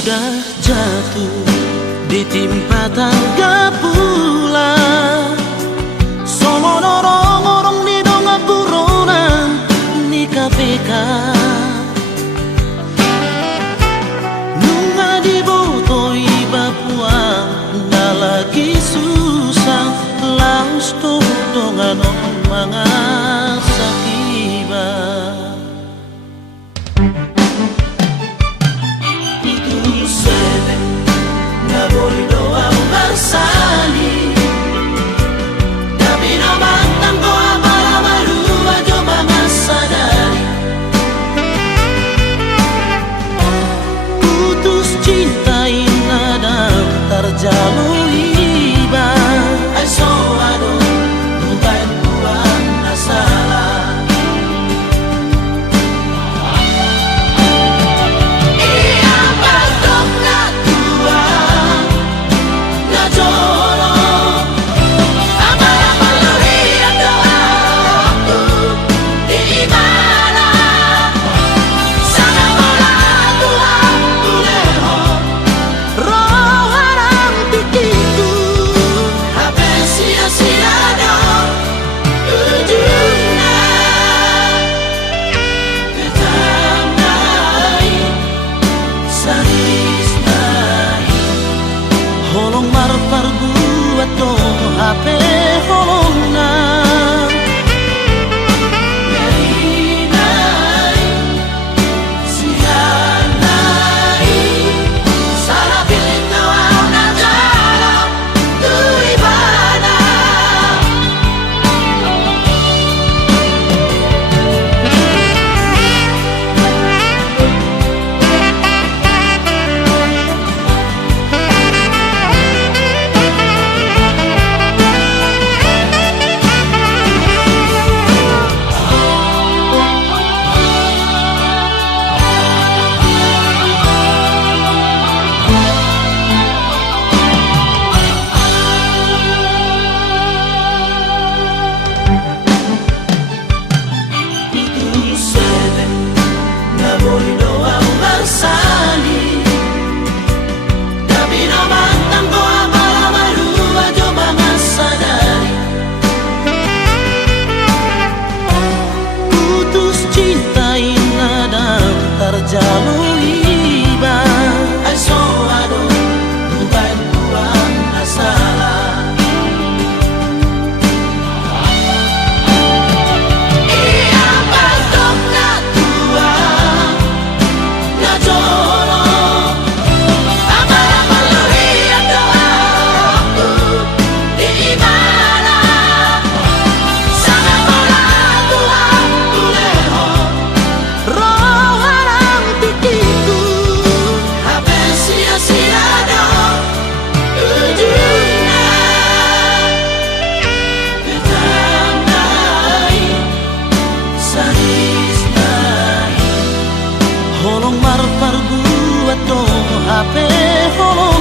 sudah jatuh ditimpa tangga pula. Somo dorong-dorong di donga buronan ni KPK. Nunga di botoi Papua na lagi susah laus tuh dongan mga sakiba. Jalur iba, ay soado, bukan buang nasalah. Iya batok na tua, na jolo, amara maluri doa di mana, sana bola tua tuleho. Holong marpar buat to HP holong na nai sianai salah pilih nawau na jalan tu ibana. Jalur iba, ay soado, bukan buang nasalah. Iya batok na tua, na jolo, amara maluri doa di mana, sana bola tua tuleho. Holong marpar buat to HP holong